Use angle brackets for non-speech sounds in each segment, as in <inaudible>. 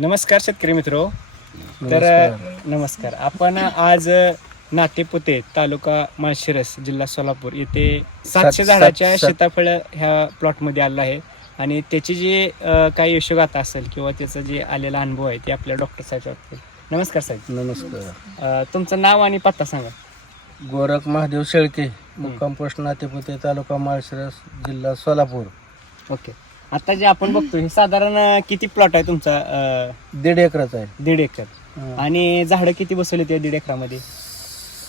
नमस्कार शेतकरी मित्र. तर नमस्कार. आपण आज नातेपुते तालुका माळशिरस जिल्हा सोलापूर येथे सातशे सात- झाडाच्या सात- सीताफळ ह्या प्लॉटमध्ये आलेला आहे. आणि त्याची जी अ, काही यशोगाथा असेल किंवा त्याचा जे आलेला अनुभव आहे ते आपल्या डॉक्टर साहेब नमस्कार साहेब. नमस्कार. अ, तुमचं नाव आणि पत्ता सांगा. गोरख महादेव शेळके मुक्काम पोस्ट नातेपुते तालुका माळशिरस जिल्हा सोलापूर. ओके. आता जे आपण बघतो हे साधारण किती प्लॉट आहे तुमचा अ, दीड एकराचा आहे. दीड एकर. आणि झाडं किती बसवली त्या दीड एकरामध्ये?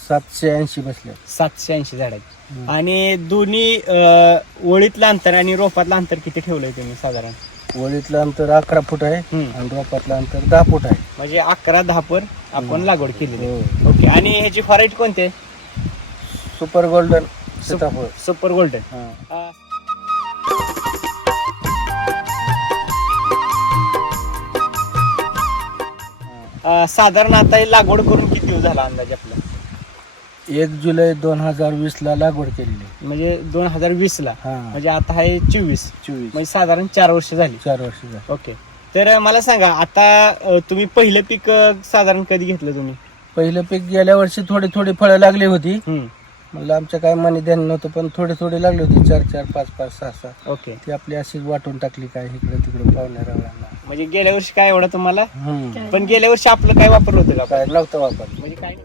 सातशे ऐंशी बसले सातशे ऐंशी झाड आहेत. आणि दोन्ही अं, ओळीतलं अंतर आणि रोपातलं अंतर किती ठेवलंय तुम्ही साधारण? वळीतलं अंतर अकरा फूट आहे हम्म. आणि रोपातलं अंतर दहा फूट आहे. म्हणजे अकरा दहा पर आपण लागवड केलेली आहे. हो. ओके. आणि ह्याची व्हरायटी कोणती सुपर गोल्डन सीताफळ. Super golden. हा. साधारण आता ही लागवड करून किती दिवस झाला अंदाज आपला? एक जुलै दोन हजार वीस ला लागवड केलेली. म्हणजे दोन हजार वीस ला. हा. म्हणजे आता आहे चोवीस. चोवीस. म्हणजे साधारण चार वर्ष झाली. चार वर्ष झाली. ओके. तर मला सांगा आता अं, तुम्ही पहिलं पीक अं, साधारण कधी घेतलं तुम्ही? पहिलं पीक गेल्या वर्षी थोडी थोडी फळं लागली होती. हम्म. म्हणलं आमच्या काय मनी ध्यान नव्हतं पण थोडी थोडी लागली होती. चार चार पाच पाच सहा सहा. ओके. ती आपली अशीच वाटून टाकली काय इकडे तिकडे पाहुण्या रावळ्यांना. म्हणजे गेल्या वर्षी काय एवढं तुम्हाला? हम्म. पण गेल्या वर्षी आपलं काय वापरलं होतं का? काय नव्हतं वापर म्हणजे काय?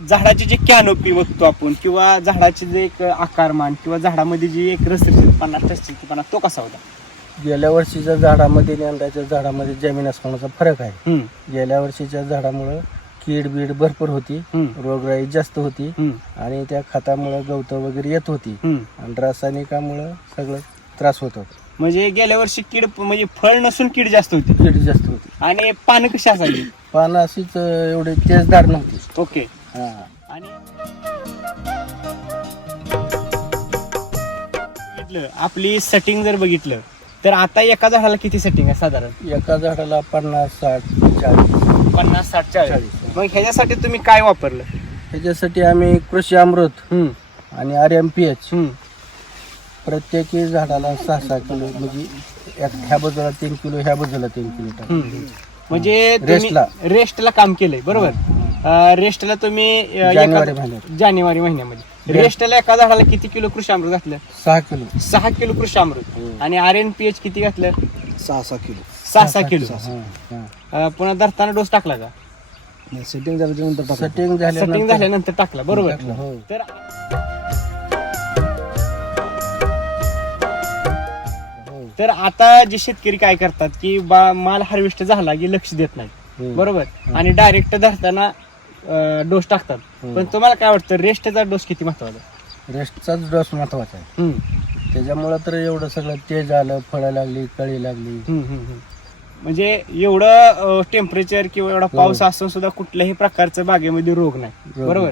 झाडाची जी कॅनोपी बघतो आपण किंवा झाडाचे जे एक आकारमान किंवा झाडामध्ये जी एक रसरशीतपणा ठसठशीतपणा तो कसा होता? गेल्या वर्षीच्या झाडामध्ये आणि यंदाच्या झाडामध्ये जमीन असण्याचा फरक आहे. हम्म, गेल्या वर्षीच्या झाडामुळं कीड बीड भरपूर होती. हम्म, रोगराई जास्त होती. हम्म, आणि त्या खतामुळं गवतं वगैरे येत होती. हम्म. आणि रासायनिकामुळं सगळं त्रास होत होता. म्हणजे गेल्या वर्षी कीड म्हणजे फळ नसून कीड जास्त होती. कीड जास्त होती. आणि पानं कशी असायची? पानं अशीच अं, एवढी तेजदार नव्हती. ओके. हा. आणि बघितलं आपली सेटिंग जर बघितलं तर आता एका झाडाला किती सेटिंग आहे साधारण? एका झाडाला पन्नास साठ चाळीस. पन्नास साठ चाळीस. चाळीस. मग ह्याच्यासाठी तुम्ही काय वापरलं? ह्याच्यासाठी आम्ही कृषी अमृत हम्म, आणि आर एम पी एच. हम्म, प्रत्येकी झाडाला सहा सहा किलो म्हणजे एक- ह्या बाजूला तीन किलो ह्या बाजूला तीन किलो हम्म. म्हणजे रेस्टला. रेस्टला काम केलंय बरोबर? अं, रेस्टला तुम्ही अं, जानेवारी एका- महिन्यात. जानेवारी महिन्यामध्ये. रेस्टला एका झाडाला किती किलो कृषी अमृत घातलं? सहा किलो. सहा किलो कृषी अमृत. हो. आणि आर एन पी एच किती घातलं? सहा सहा किलो. सहा सहा किलो. हा, हा. अं, पुन्हा धरताना डोस टाकला का? सेटिंग झाल्यानंतर सेटिंग सेटिंग झाल्यानंतर. टाकला बरोबर. हो. तर हो. तर आता जे शेतकरी काय करतात की बा माल हार्वेस्ट झाला की लक्ष देत नाही हम्म. बरोबर? आणि डायरेक्ट धरताना डोस टाकतात. पण तुम्हाला काय वाटतं रेस्टचा डोस किती महत्त्वाचा रेस्टचाच डोस महत्त्वाचा आहे. हम्म, त्याच्यामुळं तर एवढं सगळं तेज आलं फळं लागली कळी लागली. हम्म, हम्म, हम्म. म्हणजे एवढं टेम्परेचर किंवा एवढा पाऊस असून सुद्धा कुठल्याही प्रकारचं बागेमध्ये रोग नाही. बरोबर.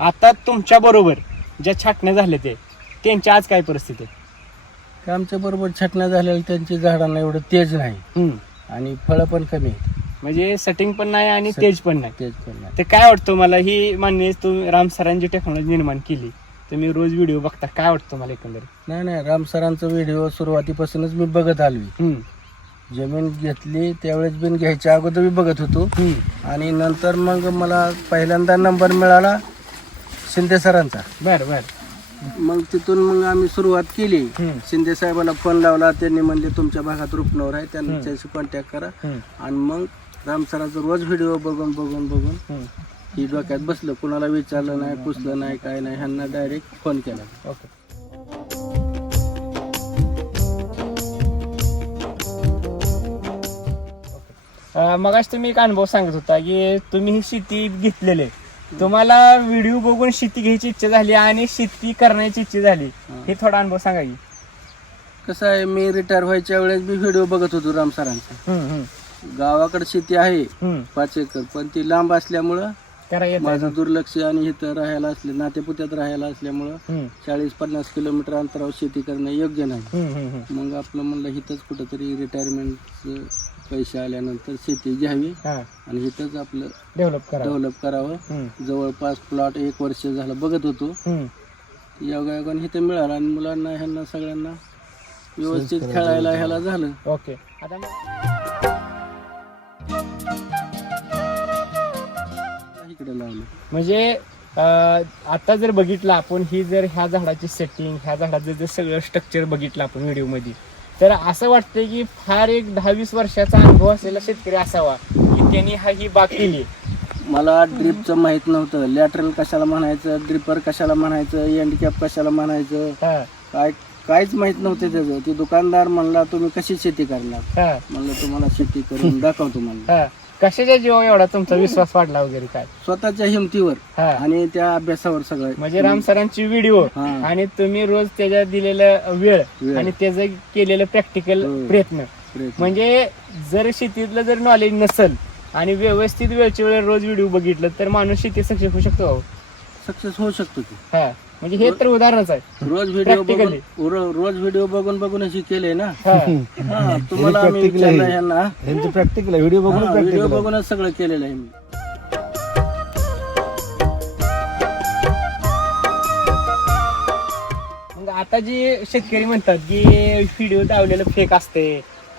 आता तुमच्या बरोबर ज्या छाटण्या झाल्या ते त्यांची आज काय परिस्थिती आहे? आमच्या बरोबर छटण्या झालेल्या त्यांची झाडांना एवढं तेज नाही. आणि फळं पण कमी आहेत. म्हणजे सेटिंग पण नाही आणि तेज पण नाही. तेज पण नाही. ते काय वाटतं मला? ही मान्य तुम्ही राम सरांची टेक्नॉलॉजी निर्माण केली. तुम्ही रोज व्हिडिओ बघता. काय वाटतं मला एकंदरीत? नाही नाही. राम सरांचा व्हिडिओ सुरुवातीपासूनच मी बघत हम्म, जमीन घेतली त्यावेळेस बिन घ्यायच्या अगोदर मी बघत होतो. आणि नंतर मग मला पहिल्यांदा नंबर मिळाला शिंदे सरांचा. बर बर. मग तिथून मग आम्ही सुरुवात केली. शिंदे साहेबांना फोन लावला त्यांनी म्हणले तुमच्या भागात रुपनवर आहे त्यांच्याशी कॉन्टॅक्ट करा. आणि मग राम सरांचा रोज व्हिडिओ बघून बघून बघून. ही डोक्यात बसलं. कुणाला विचारलं नाही पुसलं नाही काय नाही ह्यांना डायरेक्ट फोन केला. ओके मग तुम्ही एक अनुभव सांगत होता की तुम्ही ही शेती घेतलेली आहे. तुम्हाला व्हिडिओ बघून शेती घ्यायची इच्छा झाली आणि शेती करण्याची इच्छा झाली हे. थोडा अनुभव सांगा की. कसं आहे मी रिटायर व्हायच्या वेळेस मी व्हिडिओ बघत होतो राम सरांचा. गावाकडे शेती आहे. पाच एकर पण ती लांब असल्यामुळं करा येत माझं दुर्लक्ष आणि इथं राहायला असले नातेपुत्यात राहायला असल्यामुळं चाळीस पन्नास किलोमीटर अंतरावर शेती करणं योग्य नाही. हम्म, हम्म, हम्म. मग आपलं म्हणलं इथंच कुठंतरी रिटायरमेंट पैसे आल्यानंतर शेती घ्यावी हा. आणि इथंच आपलं डेव्हलप करा डेव्हलप करावं. हम्म, जवळपास प्लॉट एक वर्ष झालं बघत होतो. हम्म. योगायोगाने इथं मिळालं आणि मुलांना ह्यांना सगळ्यांना व्यवस्थित खेळायला ह्याला झालं. ओके आता मग इकडे लावलं. म्हणजे अं, आता जर बघितलं आपण ही जर ह्या झाडाची सेटिंग ह्या झाडाचं जर सगळं स्ट्रक्चर बघितलं आपण व्हिडिओमध्ये तर असं वाटतंय की फार एक दहा वीस वर्षाचा अनुभव असलेला शेतकरी असावा की त्यांनी हा ही बाग केली. मला ड्रिपचं माहीत नव्हतं. लॅटरल कशाला म्हणायचं ड्रिपर कशाला म्हणायचं एंड कॅप कशाला म्हणायचं? हा. काय काहीच माहीत नव्हतं त्याचं. ते दुकानदार म्हणला तुम्ही कशी शेती करणार? हा. म्हणलं तुम्हाला शेती करून दाखवतो म्हणलं. हा. कशाच्या जीवा एवढा तुमचा विश्वास वाढला वगैरे काय स्वतःच्या हिमतीवर हा आणि त्या अभ्यासावर सगळं म्हणजे राम सरांची व्हिडिओ हा. आणि तुम्ही रोज त्याच्या दिलेला वेळ वेळ. आणि त्याचं केलेलं प्रॅक्टिकल हो. प्रयत्न प्रयत्न. म्हणजे जर शेतीतलं जर नॉलेज नसेल आणि व्यवस्थित वेळच्या वेळ रोज व्हिडिओ बघितलं तर माणूस शेती सक्सेस होऊ शकतो हो. सक्सेस होऊ शकतो की हा म्हणजे हे तर उदाहरणच आहे. रोज व्हिडिओ बघून Practically. रो- रोज व्हिडिओ बघून बघून अशी केले ना? हा. हा, <laughs> तुम्हाला आम्ही विचारलं ह्यांना यांचं प्रॅक्टिकल व्हिडिओ बघून व्हिडिओ प्रॅक्टिकल बघूनच सगळं केलेलं आहे मी. मग आता जे शेतकरी म्हणतात की व्हिडिओ दावलेलं फेक असते.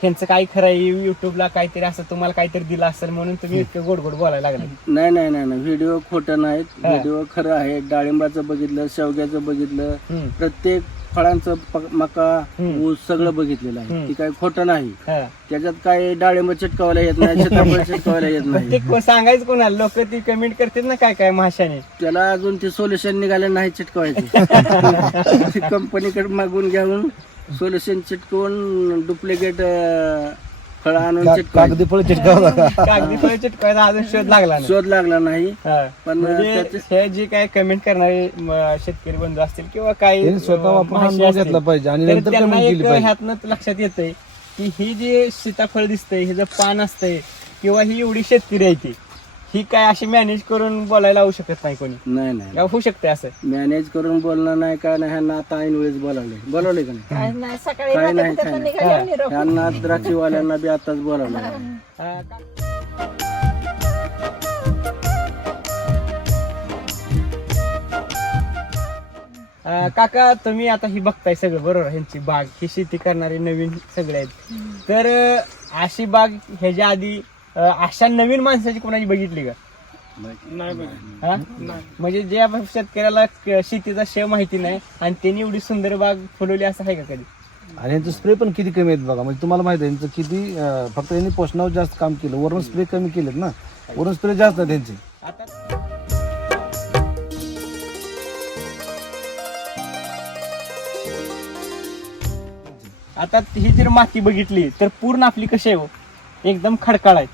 ह्यांचं काय खरं आहे युट्यूबला काहीतरी असं तुम्हाला काहीतरी दिलं असेल म्हणून तुम्ही इतकं गोड गोड बोलायला लागले नाही नाही नाही नाही व्हिडिओ खोटं नाहीत हा. व्हिडिओ खरं आहे डाळिंबाचं बघितलं शेवग्याचं बघितलं हम्म. प्रत्येक फळांचं प- मका हम्म. ऊस सगळं बघितलेलं आहे. ती काही खोटं नाही हा. त्याच्यात काय डाळिंब चिटकावायला येत नाही <laughs> सीताफळ चिटकावायला येत नाही ते को- सांगायचं कोणाला लोक ती कमेंट करतात ना काय काय माशाने त्याला अजून ते सोल्युशन निघालं नाही चिटकवायचे कंपनीकडे <laughs> मागून घेऊन सोल्युशन चिटकवून डुप्लिकेट फळ आणून कागदी फळ चिटकावं <laughs> कागदी फळ चिटकवायचा अजून शोध लागला नाही शोध लागला नाही हा. पण म्हणजे त्याचे- हे जे काय कमेंट करणारे म, शेतकरी बंधू असतील किंवा काही त्यांनी स्वतः अ, वापरून भाषे अनुभव असतील, घेतला पाहिजे आणि तर नंतर त्यांना comment एक केली पाहिजे. ह्यातनं लक्षात येतंय की ही जे सीताफळ दिसतंय हे जे पान असतंय किंवा ही एवढी शेतकरी आहे ती ही काय अशी मॅनेज करून बोलायला लावू शकत नाही कोणी. नाही नाही का होऊ शकते असं. मॅनेज करून बोलणं नाही काय नाही ह्यांना आता ऐन वेळेस बोलावले बोलावले का नाही? आज नाही सकाळी काय नाही, काय. निघाले. ह्यांना द्राक्षीवाल्यांना बी आताच बोलावलं का- अ, काका तुम्ही आता ही बघताय सगळं बरोबर? ह्यांची बाग ही शेती करणारे नवीन सगळे आहेत. तर अ, अशी बाग ह्याच्या आधी अशा नवीन माणसाची कोणाची बघितली का? हा? म्हणजे जे आपण शेतकऱ्याला क- शेतीचा शे माहिती नाही आणि त्यांनी एवढी सुंदर बाग फुलवली असं आहे का कधी? आणि यांचं स्प्रे पण किती कमी आहेत बघा. म्हणजे तुम्हाला माहिती आहे यांचं किती अं, फक्त यांनी पोषणावर जास्त काम केलं. वरून स्प्रे कमी केलेत ना. वरून स्प्रे जास्त आहेत त्यांचे आता आता ही जर माती बघितली तर पूर्ण आपली कशी आहे हो? एकदम खडकाळ आहे.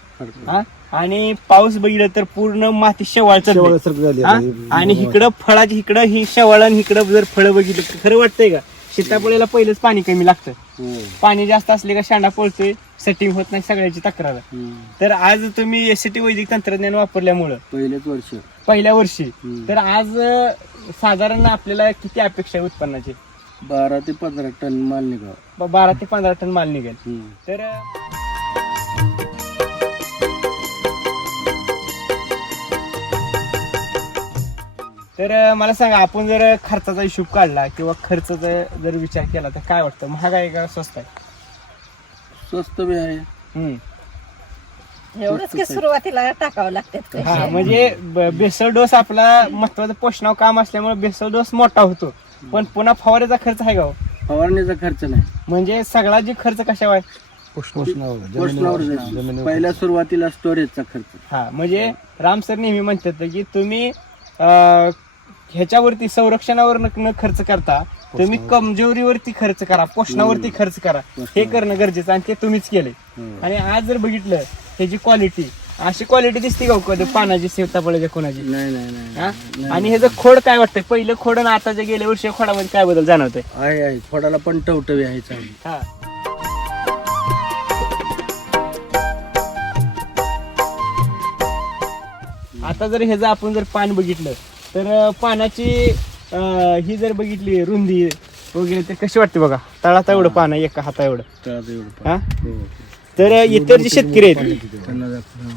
हा? आणि पाऊस बघितलं तर पूर्ण माती शेवाळ. शेवाळासारखं झाली हा? आणि इकडं फळाची इकडं ही शेवाळ आणि इकडं जर फळं बघितलं तर खरं वाटतंय का सीताफळीला पहिलेच पाणी कमी लागतं. पाणी जास्त असले का शांडा पळतोय सेटिंग होत नाही सगळ्याची तक्रार आहे. तर आज तुम्ही एस टी वैदिक तंत्रज्ञान वापरल्यामुळं पहिलेच वर्ष पहिल्या वर्षी हम्म. तर आज अं, साधारण आपल्याला किती अपेक्षा आहे उत्पन्नाची बारा ते पंधरा टन माल निघावा ब- बारा ते पंधरा टन माल निघेल. तर अं, तर मला सांगा आपण जर खर्चाचा हिशोब काढला किंवा खर्चाचा जर विचार केला तर काय वाटतं महाग आहे का स्वस्त आहे स्वस्त बी आहे हम्म. एवढंच की सुरुवातीला टाकावं लागतात हा. म्हणजे ब- बेसल डोस आपला महत्वाचं पोषणाव काम असल्यामुळे बेसल डोस मोठा होतो पण पुन्हा फवाऱ्याचा खर्च आहे का हो? फवारणीचा खर्च नाही म्हणजे सगळा जे खर्च कशावर आहे? पोषणावर जायचं. पहिल्या सुरुवातीला स्टोरेजचा खर्च हा म्हणजे राम सर नेहमी म्हणतात की तुम्ही अं, ह्याच्यावरती संरक्षणावर न न खर्च करता तुम्ही कमजोरीवरती खर्च करा पोषणावरती खर्च करा. हे करणं गरजेचं आणि ते तुम्हीच केले. आणि आज जर बघितलं ह्याची क्वालिटी अशी क्वालिटी दिसते का हो कधी? पानाची सीताफळाच्या कोणाची? नाही नाही नाही हा? आणि ह्याचं खोड काय वाटतंय? पहिलं खोड आणि आताच्या गेल्या वर्षी खोडामध्ये काय बदल जाणवतंय? आहे खोडाला पण टवटवी आहे हा. आता जर ह्याचं आपण जर पान बघितलं तर पानाची अं, ही जर बघितली रुंदी वगैरे तर कशी वाटते बघा? तळाता एवढं पान आहे एका हाता एवढं. तळाचं एवढं हा? पाणी. हो. तर इतर जे शेतकरी आहेत त्यांना.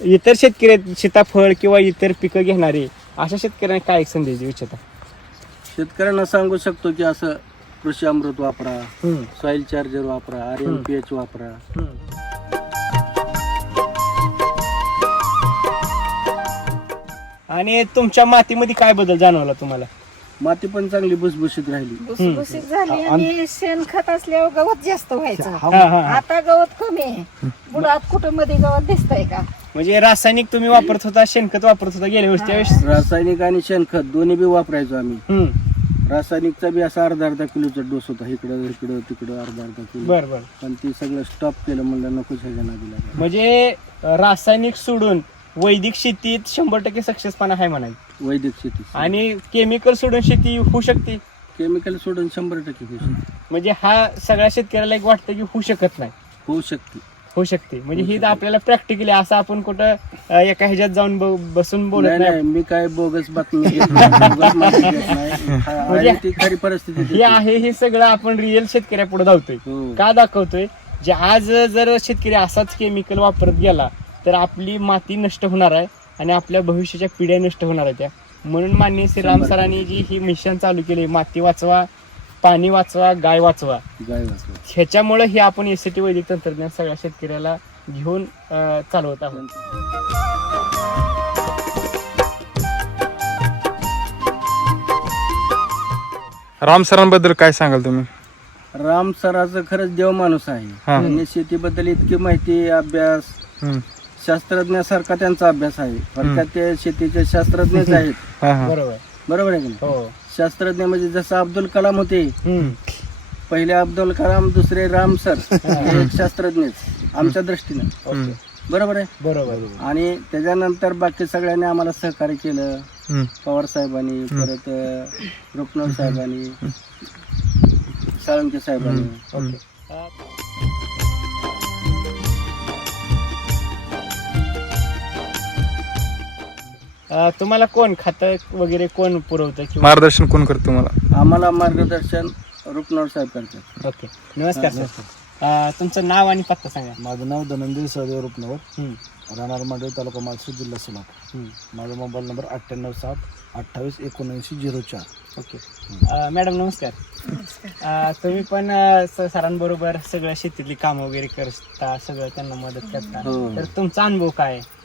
इतर शेतकरी आहेत सीताफळ किंवा इतर पिकं घेणारे अशा शेतकऱ्यांना काय एक संदेश देऊ इच्छिता? शेतकऱ्यांना सांगू शकतो की असं कृषी अमृत वापरा हम्म, सॉइल चार्जर वापरा आर एम पी एच वापरा. हम्म. आणि तुमच्या मातीमध्ये काय बदल जाणवला तुम्हाला? माती पण चांगली भुसभुशीत राहिली. भुसभुशीत झाली आणि शेणखत असल्यावर गवत जास्त व्हायचं. हा, हा, हा. आता गवत कमी आहे. बुडात कुठं मध्ये गवत दिसतंय का? म्हणजे रासायनिक तुम्ही वापरत होता शेणखत वापरत होता गेल्या वर्षी त्यावेळेस रासायनिक आणि शेणखत दोन्ही बी वापरायचो आम्ही. हम्म, रासायनिकचा बी असा अर्धा अर्धा किलोचा डोस होता. इकडं इकडं तिकडं अर्धा अर्धा किलो. बर बर. पण ती सगळं स्टॉप केलं म्हणलं नको ह्याच्या नादीला. म्हणजे अं, रासायनिक सोडून वैदिक शेतीत शंभर टक्के सक्सेसपणा आहे म्हणायचं. वैदिक शेती. आणि केमिकल सोडून शेती होऊ शकते. केमिकल सोडून शंभर टक्के होऊ शकते. म्हणजे हा सगळ्या शेतकऱ्याला एक वाटतं की होऊ शकत नाही. होऊ शकते. होऊ शकते. म्हणजे ही तर आपल्याला प्रॅक्टिकली असं आपण कुठं अं, एका ह्याच्यात जाऊन ब- बसून बोलत नाही नाही. नाही मी काय बोगस बातमी घेत नाही, बोगस माहिती घेत नाही. हा- आहे ती खरी परिस्थिती हे त्याची. आहे. हे सगळं आपण रिअल शेतकऱ्या पुढे धावतोय. हो. का दाखवतोय? जे आज जर शेतकरी असाच केमिकल वापरत गेला तर आपली माती नष्ट होणार आहे आणि आपल्या भविष्याच्या पिढ्या नष्ट होणार आहेत त्या म्हणून माननीय श्री राम सरांनी जी ही मिशन चालू केली माती वाचवा पाणी वाचवा गाय वाचवा गाय वाचवा. ह्याच्यामुळे हे आपण एस टी वैदिक तंत्रज्ञान सगळ्या शेतकऱ्याला घेऊन चालवत आहोत राम सरांबद्दल काय सांगाल तुम्ही राम सराचं खरंच देव माणूस आहे हा. त्यांनी शेतीबद्दल इतकी माहिती अभ्यास. शास्त्रज्ञासारखा त्यांचा अभ्यास आहे. थोडक्यात ते शेतीचे शास्त्रज्ञच आहेत. हा हा. बरोबर. बरोबर आहे की नाही? हो शास्त्रज्ञ म्हणजे जसं अब्दुल कलाम होते. पहिले अब्दुल कलाम दुसरे राम सर हे. एक शास्त्रज्ञच आमच्या दृष्टीने. ओके. बरोबर आहे? बरोबर. आणि त्याच्यानंतर बाकी सगळ्यांनी आम्हाला सहकार्य केलं. पवार साहेबांनी परत रुपनर साहेबांनी साळुंके साहेबांनी. ओके. अं, तुम्हाला कोण खातं वगैरे कोण पुरवतं किंवा मार्गदर्शन कोण करतो तुम्हाला? आम्हाला मार्गदर्शन रुपनर साहेब करतात. ओके. नमस्कार सर. अं, तुमचं नाव आणि पत्ता सांगा. माझं नाव धनंजय सहदेव रुपनवर हम्म, राहणार मांडवी तालुका मालसूर जिल्हा सोलापूर. हम्म. माझा मोबाईल नंबर अठ्ठ्याण्णव सात अठ्ठावीस एकोणऐंशी झिरो चार. ओके. अं, मॅडम नमस्कार. अं, तुम्ही पण अं, स- सरांबरोबर सगळं शेतीतली कामं वगैरे करता सगळं त्यांना मदत करता. हो. तर तुमचा अनुभव काय आहे?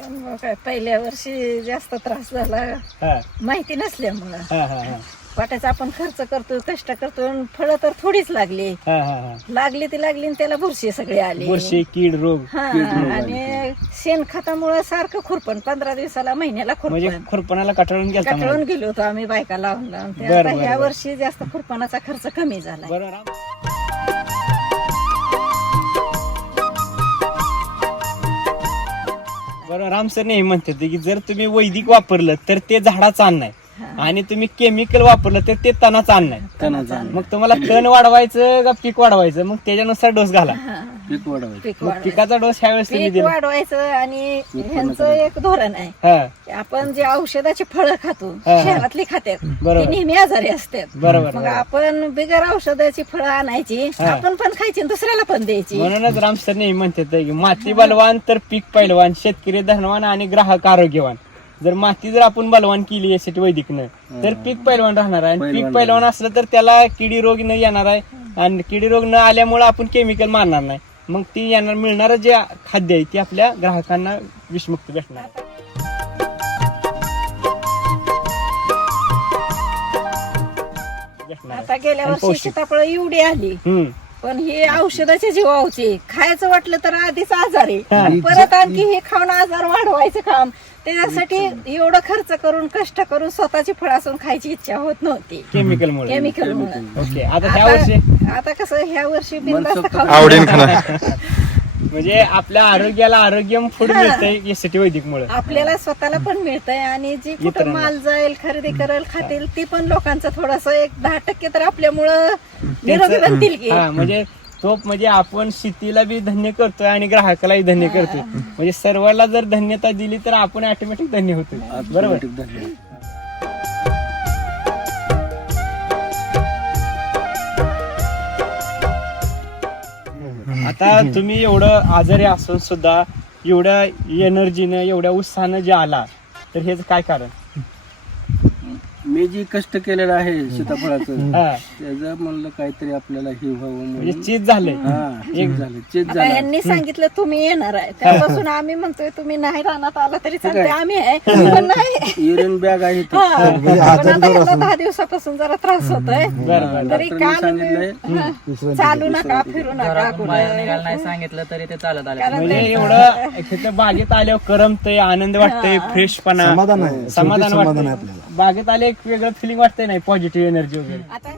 पण मग काय पहिल्या वर्षी जास्त त्रास झाला. हा. माहिती नसल्यामुळं. हा हा हा. वाटायचं आपण खर्च करतो कष्ट करतो फळं तर थोडीच लागली. हा हा हा. लागली ती लागली आणि त्याला बुरशी सगळी आली. बुरशी कीड रोग हा आणि शेणखतामुळे सारखं खुरपण पंधरा दिवसाला महिन्याला म्हणजे खुरपण खुरपणाला कटाळून गेलता. कटळून गेलो होतो आम्ही बायका लावून लावून. ते बरं, आता बरं, ह्या बरं. वर्षी जास्त खुरपणाचा खर्च कमी झाला राम? बरोबर राम सर नेहमी म्हणते की जर तुम्ही वैदिक वापरलं तर ते झाडाचं अन्न आहे आणि तुम्ही केमिकल वापरलं तर ते तणाचं अन्न आहे तणाचा मग तुम्हाला तण वाढवायचं का पीक वाढवायचं? मग त्याच्यानुसार डोस घाला. पीक वाढवायचं. पीक मग वाढवायचं. पिकाचा डोस ह्यावेळेस तुम्ही पीक दिला. वाढवायचं आणि ह्यांचं एक धोरण आहे. हा. की आपण जे औषधाची फळं खातो हा, हा. शहरातली खात्यात बरोबर. ती नेहमी आजारी असतात. बरोबर मग. आपण बिगर औषधाची फळं आणायची हा. आपण पण खायची आणि दुसऱ्याला पण द्यायची. म्हणूनच राम सर नेहमी म्हणतात की माती बलवान तर पीक पैलवान शेतकरी धनवान आणि ग्राहक आरोग्यवान. जर माती जर आपण बलवान केली यासाठी वैदिकनं तर पीक पैलवान राहणार आहे. आणि पीक पैलवान असलं तर त्याला किडी रोग न येणार आहे. आणि किडी रोग न आल्यामुळे आपण केमिकल मारणार नाही. मग ती येणार मिळणार जे खाद्य आहे ते आपल्या ग्राहकांना विषमुक्त भेटणार भेटणार आहे. आता गेल्या आणि वर्षी पौष्टिक. सीताफळ एवढी आली हम्म पण हे औषधाचे जीवावचे खायचं वाटलं तर आधीच आजारी हा. परत आणखी हे खाऊन आजार वाढवायचं काम त्याच्यासाठी एवढं खर्च करून कष्ट करून स्वतःची फळ असून खायची इच्छा होत नव्हती. केमिकल मुळे. केमिकल ओके आता ह्या वर्षी आता आता कसं ह्या वर्षी बिनधास्त आवडीन <laughs> म्हणजे आपल्या आरोग्याला आरोग्यम फूड मिळतंय यासाठी वैदिक मुळे. आपल्याला स्वतःला पण मिळतंय आणि जी कुठं इतरांना. माल जाईल खरेदी करेल खातील ती पण लोकांचं थोडस एक दहा टक्के तर आपल्यामुळं निरोगी बनतील की. हा म्हणजे तो म्हणजे आपण शेतीला बी धन्य करतोय आणि ग्राहकालाही धन्य करतोय. म्हणजे सर्वांना जर धन्यता दिली तर आपण ऑटोमॅटिक धन्य होतोय. बरोबर. आता तुम्ही एवढं आजारी असून सुद्धा एवढ्या एनर्जीनं एवढ्या उत्साहानं जे आला तर हेच काय कारण? मी जी कष्ट केलेलं आहे सीताफळाचं हा, त्याचं म्हणलं काहीतरी आपल्याला हे व्हावं म्हणजे म्हणून चीज झाले हा चेक झालं चेक आता झालं. यांनी सांगितलं तुम्ही येणार आहे. त्यापासून आम्ही म्हणतोय तुम्ही नाही राहण्यात आला तरी चालते आम्ही आहे पण नाही. युरिन बॅग आहे इथं. हा. पण आजारी आता थोडं यांना असून. दहा दिवसापासून जरा त्रास होतोय. बरं बरं. तरी डॉक्टरने काम सांगितलंय. चालू नका फिरू नका बाहेर कुठं. निघायला नाही सांगितलं तरी ते चालत आले. कारण म्हणजे ते- एवढं तिथं बागेत आल्यावर करमतय आनंद वाटतंय फ्रेशपणा. समाधान आहे. समाधान वाटतंय. आपल्याला. बागेत आले एक वेगळं फिलिंग वाटतंय नाही पॉझिटिव्ह एनर्जी वगैरे. आता?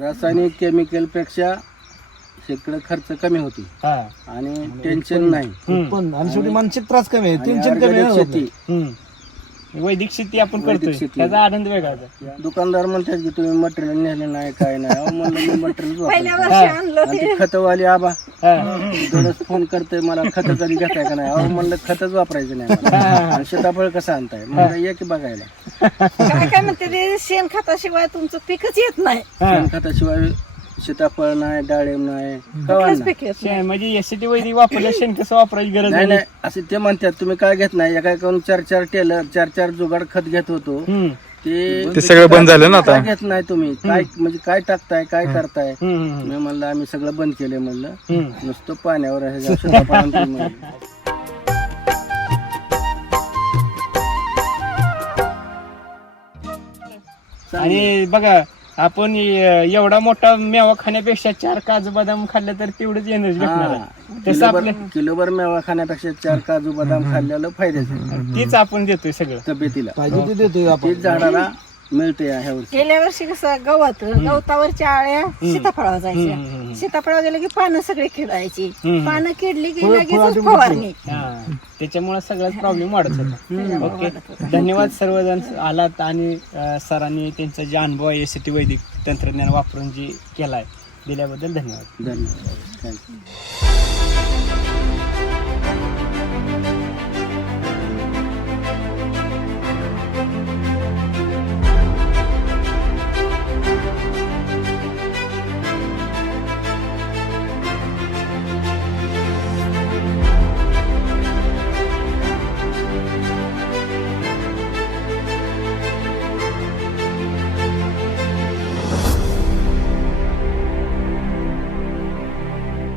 रासायनिक केमिकलपेक्षा इकडे खर्च कमी होती. हा. आणि टेन्शन नाही. पण आणि शेवटी मानसिक त्रास कमी आहे. आणि टेन्शन कमी organic शेती. हम्म. वैदिक शेती आपण वैदिक करतोय. शेती. त्याचा आनंद वेगळाच आहे. दुकानदार म्हणतात की तुम्ही मटेरियल नेले नाही काय नाही. अहो म्हणलं मी मटेरियल पहिल्या वर्षी आणलं आणि ते ती. खतवाली आबा हा. दररोज फोन करते मला खत कधी घेताय का नाही? अहो म्हणलं खतच वापरायचं नाही मला. आणि सीताफळ कसं आणताय? म्हणलं ये की बघायला. काय काय म्हणते ते? शेणखताशिवाय तुमचं पिकच येत नाही. हा. खताशिवाय सीताफळ नाही डाळिंब नाही म्हणजे एसीटी वैदिक वापरलं शेण कसं वापरायची गरज नाही नाही. नाही असे ते म्हणतात तुम्ही काय घेत नाही एका करून चार चार टेलर चार चार जुगाड खत घेत होतो. हम्म. ते ते सगळं बंद झालं ना आता. काय घेत नाही तुम्ही? काय म्हणजे काय टाकताय काय करताय? हम्म, हम्म, मी म्हणलं आम्ही सगळं बंद केलंय म्हणलं. हम्म. नुसतं पाण्यावर आहे म्हणलं. आणि बघा आपण एवढा मोठा मेवा खाण्यापेक्षा चार काजू बदाम खाल्लं तर तेवढंच एनर्जी भेटणार. आहे. तसं किलोभर आपल्या किलोभर मेवा खाण्यापेक्षा चार काजू बदाम खाल्लेलं फायद्याचं तीच आपण देतोय सगळं. तब्येतीला. पाहिजे ते देतोय आपण. झाडाला मिळते ह्या वर्षी. गेल्या वर्षी कसं गवत गवतावरच्या आळ्या सीताफळावर जायच्या. सीताफळावर गेलं की पानं सगळी हम्म. पानं किडली की लगेच फवारणी त्याच्यामुळे सगळाच प्रॉब्लेम वाढत होता. <laughs> ओके धन्यवाद सर्वजण आलात आणि अं, सरांनी त्यांचा जे अनुभव आहे एसीटी वैदिक तंत्रज्ञान वापरून जे केलाय दिल्याबद्दल धन्यवाद. धन्यवाद. थँक्यू